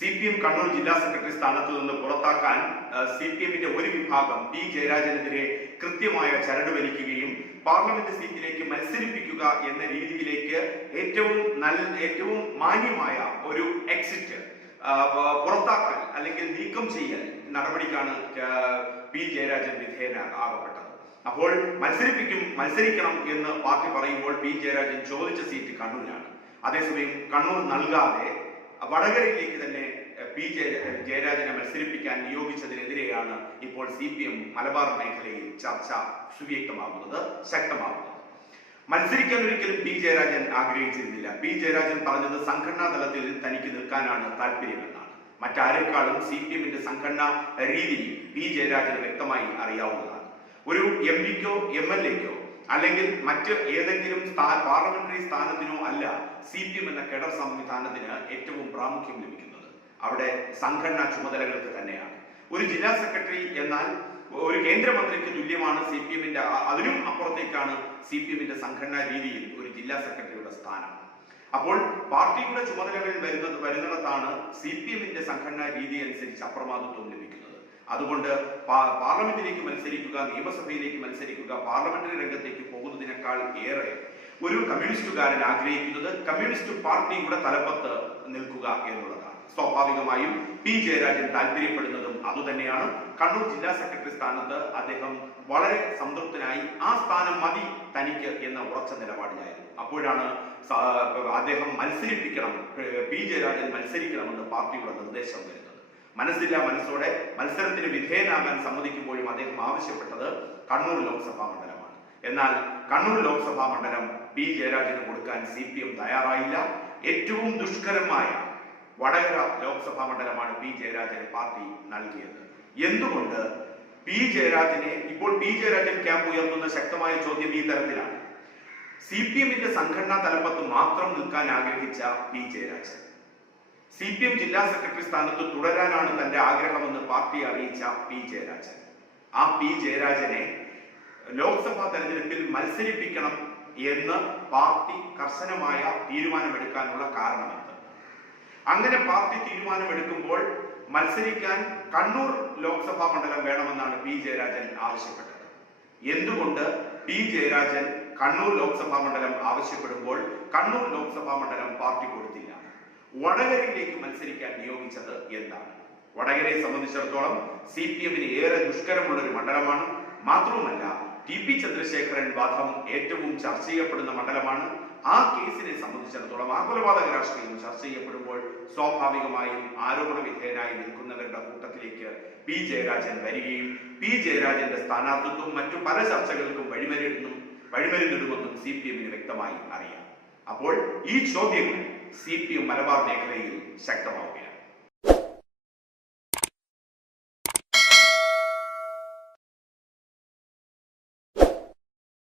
C P M Kannur ജില്ലാ secretary സ്ഥാനത്ത് നിന്ന് പുറത്താക്കാൻ സി പി എമ്മിന്റെ ഒരു വിഭാഗം പി. ജയരാജനെതിരെ കൃത്യമായ ചരട് വലിക്കുകയും പാർലമെന്റ് സീറ്റിലേക്ക് മത്സരിപ്പിക്കുക എന്ന രീതിയിലേക്ക് ഏറ്റവും നല്ല ഏറ്റവും മാന്യമായ ഒരു എക്സിറ്റ് പുറത്താക്കൽ അല്ലെങ്കിൽ നീക്കം ചെയ്യൽ നടപടിക്കാണ് പി. ജയരാജൻ വിധേയനാകപ്പെട്ടത് അപ്പോൾ മത്സരിപ്പിക്കും മത്സരിക്കണം എന്ന് പാർട്ടി പറയുമ്പോൾ പി. ജയരാജൻ ചോദിച്ച സീറ്റ് കണ്ണൂരാണ് അതേസമയം കണ്ണൂർ നൽകാതെ വടകരയിലേക്ക് തന്നെ പി ജയ ജയരാജനെ മത്സരിപ്പിക്കാൻ നിയോഗിച്ചതിനെതിരെയാണ് ഇപ്പോൾ സി പി എം മലബാർ മേഖലയിൽ ചർച്ച സുവ്യക്തമാകുന്നത് ശക്തമാകുന്നത്. മത്സരിക്കാൻ ഒരിക്കലും പി ജയരാജൻ ആഗ്രഹിച്ചിരുന്നില്ല. പി ജയരാജൻ പറഞ്ഞത് സംഘടനാ തലത്തിൽ തനിക്ക് നിൽക്കാനാണ് താല്പര്യമെന്നാണ്. മറ്റാരെക്കാളും സി പി എമ്മിന്റെ സംഘടനാ രീതി പി ജയരാജന് വ്യക്തമായി അറിയാവുന്നതാണ്. ഒരു എം പിക്കോ എം എൽ എക്കോ അല്ലെങ്കിൽ മറ്റ് ഏതെങ്കിലും പാർലമെന്ററി സ്ഥാനത്തിനോ അല്ല സി പി എം എന്ന കെഡർ സംവിധാനത്തിന് ഏറ്റവും പ്രാമുഖ്യം ലഭിക്കുന്നത്. അവിടെ സംഘടനാ ചുമതലകൾക്ക് തന്നെയാണ്. ഒരു ജില്ലാ സെക്രട്ടറി എന്നാൽ ഒരു കേന്ദ്രമന്ത്രിക്ക് തുല്യമാണ് സി പി എമ്മിന്റെ അതിനും അപ്പുറത്തേക്കാണ് സി പി എമ്മിന്റെ സംഘടനാ രീതിയിൽ ഒരു ജില്ലാ സെക്രട്ടറിയുടെ സ്ഥാനം. അപ്പോൾ പാർട്ടിയുടെ ചുമതലകൾ വരുന്നത് വരുന്നിടത്താണ് സി പി എമ്മിന്റെ സംഘടനാ രീതി അനുസരിച്ച് അപ്രമാദിത്വം ലഭിക്കുന്നത്. അതുകൊണ്ട് പാർലമെന്റിലേക്ക് മത്സരിക്കുക നിയമസഭയിലേക്ക് മത്സരിക്കുക പാർലമെന്ററി രംഗത്തേക്ക് പോകുന്നതിനേക്കാൾ ഏറെ ഒരു കമ്മ്യൂണിസ്റ്റുകാരൻ ആഗ്രഹിക്കുന്നത് കമ്മ്യൂണിസ്റ്റ് പാർട്ടിയുടെ തലപ്പത്ത് നിൽക്കുക എന്നുള്ളതാണ്. സ്വാഭാവികമായും പി. ജയരാജൻ താല്പര്യപ്പെടുന്നതും അതുതന്നെയാണ്. കണ്ണൂർ ജില്ലാ സെക്രട്ടറി സ്ഥാനത്ത് അദ്ദേഹം വളരെ സംതൃപ്തനായി ആ സ്ഥാനം മതി തനിക്ക് എന്ന ഉറച്ച നിലപാടിലായിരുന്നു. അപ്പോഴാണ് അദ്ദേഹം മത്സരിപ്പിക്കണം പി. ജയരാജൻ മത്സരിക്കണമെന്ന് പാർട്ടിയുടെ നിർദ്ദേശം വരുന്നത്. മനസ്സില്ല മനസ്സോടെ മത്സരത്തിന് വിധേയനാകാൻ സമ്മതിക്കുമ്പോഴും അദ്ദേഹം ആവശ്യപ്പെട്ടത് കണ്ണൂർ ലോക്സഭാ മണ്ഡലമാണ്. എന്നാൽ കണ്ണൂർ ലോക്സഭാ മണ്ഡലം പി ജയരാജന് കൊടുക്കാൻ സി പി എം തയ്യാറായില്ല. ഏറ്റവും ദുഷ്കരമായ വടകര ലോക്സഭാ മണ്ഡലമാണ് പി ജയരാജന് പാർട്ടി നൽകിയത്. എന്തുകൊണ്ട് പി ജയരാജനെ ഇപ്പോൾ പി ജയരാജൻ ക്യാമ്പ് ഉയർത്തുന്ന ശക്തമായ ചോദ്യം ഈ തരത്തിലാണ്. സി പി എമ്മിന്റെ സംഘടനാ തലപ്പത്ത് മാത്രം നിൽക്കാൻ ആഗ്രഹിച്ച P Jayarajan. C P M ജില്ലാ സെക്രട്ടറി സ്ഥാനത്ത് തുടരാനാണ് തന്റെ ആഗ്രഹമെന്ന് പാർട്ടി അറിയിച്ച പി ജയരാജൻ. ആ പി ജയരാജനെ ലോക്സഭാ തെരഞ്ഞെടുപ്പിൽ മത്സരിപ്പിക്കണം എന്ന് പാർട്ടി കർശനമായ തീരുമാനമെടുക്കാനുള്ള കാരണമെന്ത് അങ്ങനെ പാർട്ടി തീരുമാനമെടുക്കുമ്പോൾ മത്സരിക്കാൻ കണ്ണൂർ ലോക്സഭാ മണ്ഡലം വേണമെന്നാണ് പി ജയരാജൻ ആവശ്യപ്പെട്ടത്. എന്തുകൊണ്ട് പി ജയരാജൻ കണ്ണൂർ ലോക്സഭാ മണ്ഡലം ആവശ്യപ്പെടുമ്പോൾ കണ്ണൂർ ലോക്സഭാ മണ്ഡലം പാർട്ടി കൊടുത്തില്ല? വടകരയിലേക്ക് മത്സരിക്കാൻ നിയോഗിച്ചത് എന്താണ്? വടകരയെ സംബന്ധിച്ചിടത്തോളം സി പി എമ്മിന് ഏറെ ദുഷ്കരമുള്ള ഒരു മണ്ഡലമാണ്. മാത്രവുമല്ല ടി പി ചന്ദ്രശേഖരൻ വാദം ഏറ്റവും ചർച്ച ചെയ്യപ്പെടുന്ന മണ്ഡലമാണ്. ആ കേസിനെ സംബന്ധിച്ചിടത്തോളം ആ കൊലപാതക രാഷ്ട്രീയം ചർച്ച ചെയ്യപ്പെടുമ്പോൾ സ്വാഭാവികമായും ആരോപണ വിധേയനായി നിൽക്കുന്നവരുടെ കൂട്ടത്തിലേക്ക് പി ജയരാജൻ വരികയും പി ജയരാജന്റെ സ്ഥാനാർത്ഥിത്വം മറ്റു പല ചർച്ചകൾക്കും വഴിമരുന്നും വഴിമരുന്നിടുമെന്നും സി പി എമ്മിന് വ്യക്തമായി അറിയാം. അപ്പോൾ ഈ ചോദ്യങ്ങൾ സി പി മലബാർ മേഖലയിൽ ശക്തമാവുകയാണ്.